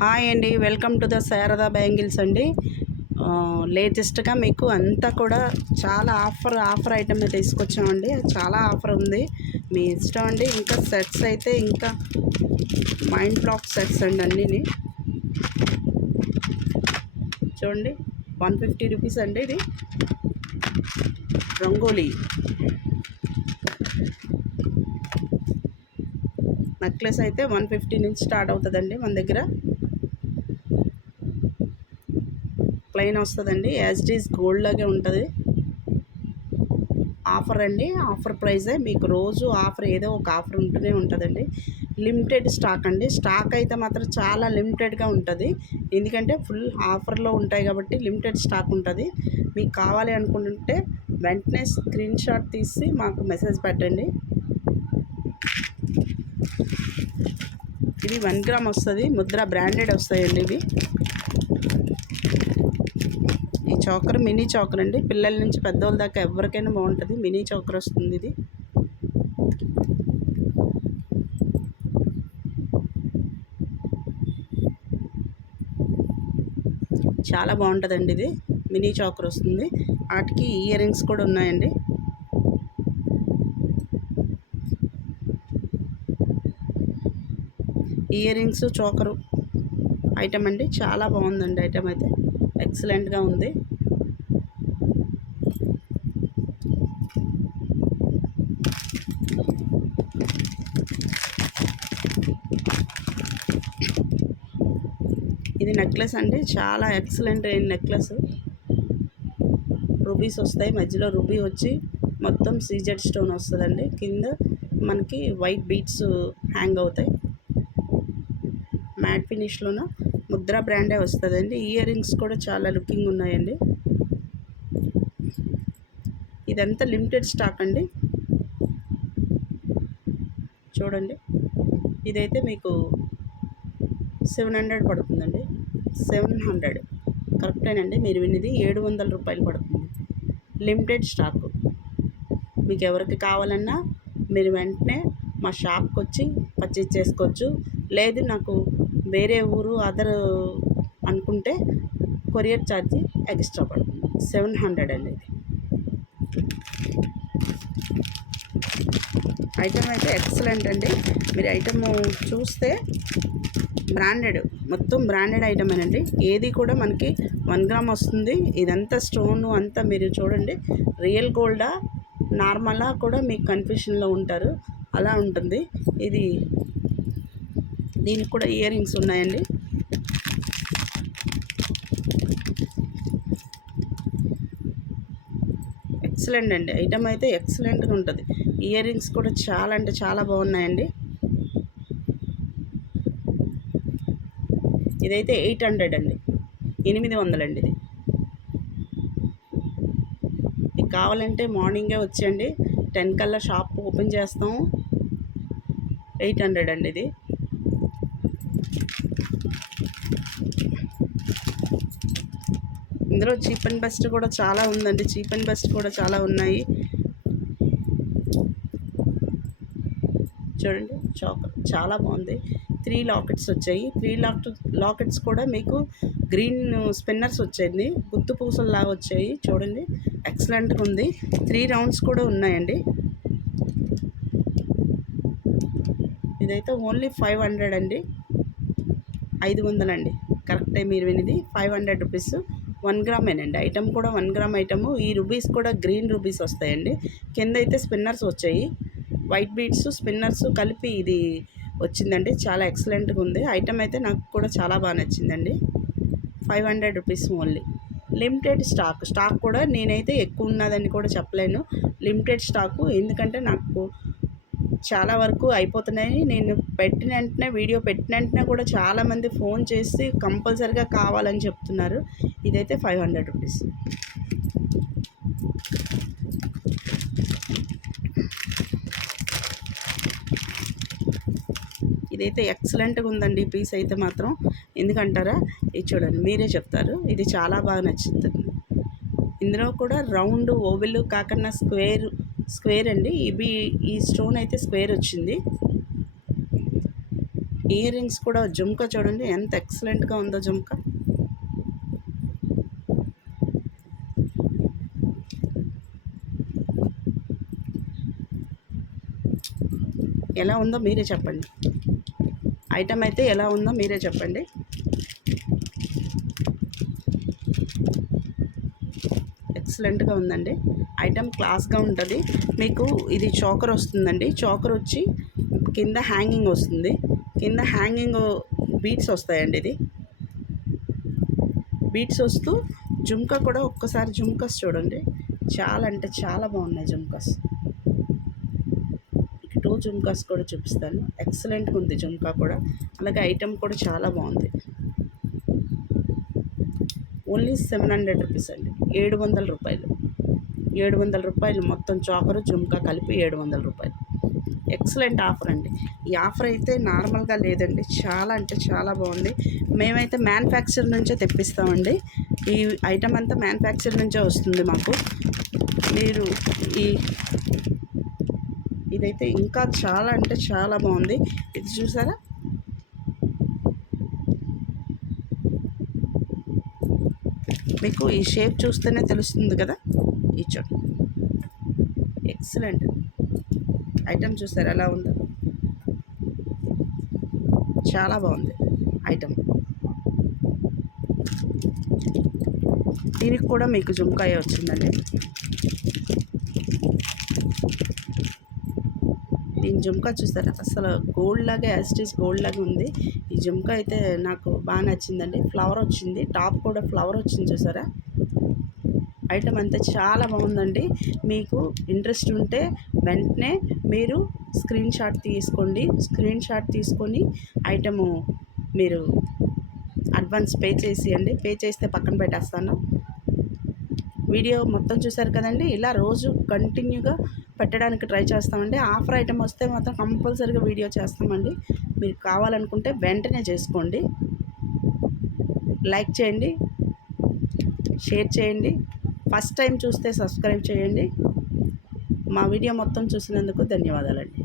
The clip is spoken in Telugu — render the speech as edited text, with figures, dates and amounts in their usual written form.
హాయ్ అండి, welcome to the Sharada bangles అండి. లేటెస్ట్గా మీకు అంతా కూడా చాలా ఆఫర్ ఐటమ్ తీసుకొచ్చామండి. చాలా ఆఫర్ ఉంది, మీ ఇష్టం అండి. ఇంకా సెట్స్ అయితే ఇంకా మైండ్ బ్లాక్ సెట్స్ అండి అన్నీ చూడండి. 150 రూపీస్ అండి. ఇది రంగోలీ నెక్లెస్ అయితే 150 నుంచి స్టార్ట్ అవుతుందండి. మన దగ్గర ప్లెయిన్ వస్తుందండి, యాజ్ ఇట్ ఈజ్ గోల్డ్ లాగే ఉంటుంది. ఆఫర్ అండి, ఆఫర్ ప్రైజే. మీకు రోజు ఆఫర్ ఏదో ఒక ఆఫర్ ఉంటూనే ఉంటుందండి. లిమిటెడ్ స్టాక్ అండి. స్టాక్ అయితే మాత్రం చాలా లిమిటెడ్గా ఉంటుంది, ఎందుకంటే ఫుల్ ఆఫర్లో ఉంటాయి కాబట్టి లిమిటెడ్ స్టాక్ ఉంటుంది. మీకు కావాలి అనుకుంటుంటే వెంటనే స్క్రీన్ షాట్ తీసి మాకు మెసేజ్ పెట్టండి. ఇది 1 గ్రామ్ వస్తుంది, ముద్ర బ్రాండెడ్ వస్తాయండి ఇవి. ఈ చోకర్ మినీ చోకర్ అండి, పిల్లల నుంచి పెద్దవాళ్ళ దాకా ఎవరికైనా బాగుంటుంది. మినీ చోకర్ వస్తుంది ఇది. చాలా బాగుంటుందండి ఇది. మినీ చోకర్ వస్తుంది, వాటికి ఇయర్ రింగ్స్ కూడా ఉన్నాయండి. ఇయర్ రింగ్స్ చోకరు ఐటమ్ అండి, చాలా బాగుందండి. ఐటమ్ అయితే ఎక్సలెంట్గా ఉంది. ఇది నెక్లెస్ అండి, చాలా ఎక్సలెంట్ అయిన నెక్లెస్. రూబీస్ వస్తాయి, మధ్యలో రూబీ వచ్చి మొత్తం సీజెడ్ స్టోన్ వస్తుందండి. కింద మనకి వైట్ బీడ్స్ హ్యాంగ్ అవుతాయి. మ్యాట్ ఫినిష్లోన ముద్ర బ్రాండే వస్తుందండి. ఇయర్ రింగ్స్ కూడా చాలా లుకింగ్ ఉన్నాయండి. ఇదంతా లిమిటెడ్ స్టాక్ అండి, చూడండి. ఇదైతే మీకు 700 పడుతుందండి. 700 కరెక్టేనండి, మీరు విన్నది. 700 రూపాయలు పడుతుంది. Limited stock. మీకు ఎవరికి కావాలన్నా మీరు వెంటనే మా షాప్కి వచ్చి పర్చేజ్ చేసుకోవచ్చు. లేదు నాకు వేరే ఊరు అదర్ అనుకుంటే కొరియర్ ఛార్జీ ఎక్స్ట్రా పడుతుంది. 700 అండి ఇది. ఐటమ్ అయితే ఎక్సలెంట్ అండి. మీరు ఐటమ్ చూస్తే బ్రాండెడ్, మొత్తం బ్రాండెడ్ ఐటమేనండి. ఏది కూడా మనకి 1 గ్రామ్ వస్తుంది. ఇదంతా స్టోన్ అంతా మీరు చూడండి, రియల్ గోల్డా నార్మలా కూడా మీకు కన్ఫ్యూషన్లో ఉంటారు, అలా ఉంటుంది ఇది. దీనికి కూడా ఇయర్ రింగ్స్ ఉన్నాయండి. ఎక్సలెంట్ అండి, ఐటమ్ అయితే ఎక్సలెంట్గా ఉంటుంది. ఇయర్ రింగ్స్ కూడా చాలా అంటే చాలా బాగున్నాయండి. ఇదైతే 800 అండి, 800 అండి. ఇది మీకు కావాలంటే మార్నింగే వచ్చేయండి, 10 కల్లా షాప్ ఓపెన్ చేస్తాము. 800 అండి ఇది. ఇందులో చీప్ అండ్ బెస్ట్ కూడా చాలా ఉందండి. చీప్ అండ్ బెస్ట్ కూడా చాలా ఉన్నాయి. చూడండి, చాకర్ చాలా బాగుంది. 3 లాకెట్స్ వచ్చాయి. 3 లాకెట్స్ కూడా మీకు గ్రీన్ స్పిన్నర్స్ వచ్చాయండి, గుత్తు పూసల్లాగా వచ్చాయి. చూడండి, ఎక్సలెంట్గా ఉంది. 3 రౌండ్స్ కూడా ఉన్నాయండి. ఇదైతే ఓన్లీ 500 అండి, 500 అండి. కరెక్టే మీరు వినిది, 500 రూపీస్. 1 గ్రామేనండి. ఐటమ్ కూడా 1 గ్రామ్ ఐటము. ఈ రూబీస్ కూడా గ్రీన్ రూబీస్ వస్తాయండి. కింద అయితే స్పిన్నర్స్ వచ్చాయి, వైట్ బీడ్స్ స్పిన్నర్స్ కలిపి ఇది వచ్చిందండి. చాలా ఎక్సలెంట్గా ఉంది. ఐటమ్ అయితే నాకు కూడా చాలా బాగా నచ్చిందండి. 500 రూపీస్ ఓన్లీ. లిమిటెడ్ స్టాక్ కూడా నేనైతే ఎక్కువ ఉన్నదని కూడా చెప్పలేను, లిమిటెడ్ స్టాకు. ఎందుకంటే నాకు చాలా వరకు అయిపోతున్నాయి. నేను పెట్టిన వెంటనే, వీడియో పెట్టిన వెంటనే కూడా చాలామంది ఫోన్ చేసి కంపల్సరీగా కావాలని చెప్తున్నారు. ఇదైతే 500 రూపీస్. ఇదైతే ఎక్సలెంట్గా ఉందండి పీస్ అయితే మాత్రం. ఎందుకంటారా, ఇది చూడండి, మీరే చెప్తారు. ఇది చాలా బాగా నచ్చుతుంది. ఇందులో కూడా రౌండ్ ఓవెల్ కాకుండా స్క్వేర్ అండి. ఈ స్టోన్ అయితే స్క్వేర్ వచ్చింది. ఇయర్ రింగ్స్ కూడా జుమ్కా చూడండి ఎంత ఎక్సలెంట్గా ఉందో జుమ్కా. ఎలా ఉందో మీరే చెప్పండి. ఐటమ్ అయితే ఎలా ఉందో మీరే చెప్పండి. ఎక్సలెంట్గా ఉందండి. ఐటమ్ క్లాస్గా ఉంటుంది. మీకు ఇది చోకర్ వస్తుందండి. చోకర్ వచ్చి కింద హ్యాంగింగ్ వస్తుంది. కింద హ్యాంగింగ్ బీట్స్ వస్తాయండి. ఇది బీట్స్ వస్తూ జుమ్కా కూడా ఒక్కసారి జుమ్కాస్ చూడండి. చాలా అంటే చాలా బాగున్నాయి జుమ్కాస్. 2 జుమ్కాస్ కూడా చూపిస్తాను. ఎక్సలెంట్గా ఉంది జుమ్కా కూడా. అలాగే ఐటమ్ కూడా చాలా బాగుంది. ఓన్లీ 700 రూపీస్ అండి. 700 రూపాయలు. 700 రూపాయలు మొత్తం చోకరు జుమ్కా కలిపి 700 రూపాయలు. ఎక్సలెంట్ ఆఫర్ అండి. ఈ ఆఫర్ అయితే నార్మల్గా లేదండి. చాలా అంటే చాలా బాగుంది. మేమైతే మ్యానుఫ్యాక్చర్ నుంచే తెప్పిస్తామండి. ఈ ఐటమ్ అంతా మ్యానుఫ్యాక్చర్ నుంచే వస్తుంది మాకు. మీరు ఇదైతే ఇంకా చాలా అంటే చాలా బాగుంది. ఇది చూసారా, మీకు ఈ షేప్ చూస్తేనే తెలుస్తుంది కదా. ఈ చూడండి ఎక్సలెంట్ ఐటమ్ చూసారా ఎలా ఉందో. చాలా బాగుంది ఐటమ్. దీనికి కూడా మీకు జుమ్కాయ వచ్చిందండి. దీని జుమ్కా చూసారా అసలు గోల్డ్ లాగే యాస్టీస్ గోల్డ్ లాగా ఉంది. ఈ జుమ్కా అయితే నాకు బాగా నచ్చిందండి. ఫ్లవర్ వచ్చింది, టాప్ కూడా ఫ్లవర్ వచ్చింది చూసారా. ఐటమ్ అంతా చాలా బాగుందండి. మీకు ఇంట్రెస్ట్ ఉంటే వెంటనే మీరు స్క్రీన్ షాట్ తీసుకోండి. స్క్రీన్ షాట్ తీసుకొని ఐటము మీరు అడ్వాన్స్ పే చేసేయండి. పే చేస్తే పక్కన పెట్టేస్తాను. వీడియో మొత్తం చూసారు కదండి. ఇలా రోజు కంటిన్యూగా పెట్టడానికి ట్రై చేస్తామండి. ఆఫర్ ఐటమ్ వస్తే మాత్రం కంపల్సరీగా వీడియో చేస్తామండి. మీరు కావాలనుకుంటే వెంటనే చేసుకోండి. లైక్ చేయండి, షేర్ చేయండి. ఫస్ట్ టైం చూస్తే సబ్స్క్రైబ్ చేయండి. మా వీడియో మొత్తం చూసినందుకు ధన్యవాదాలండి.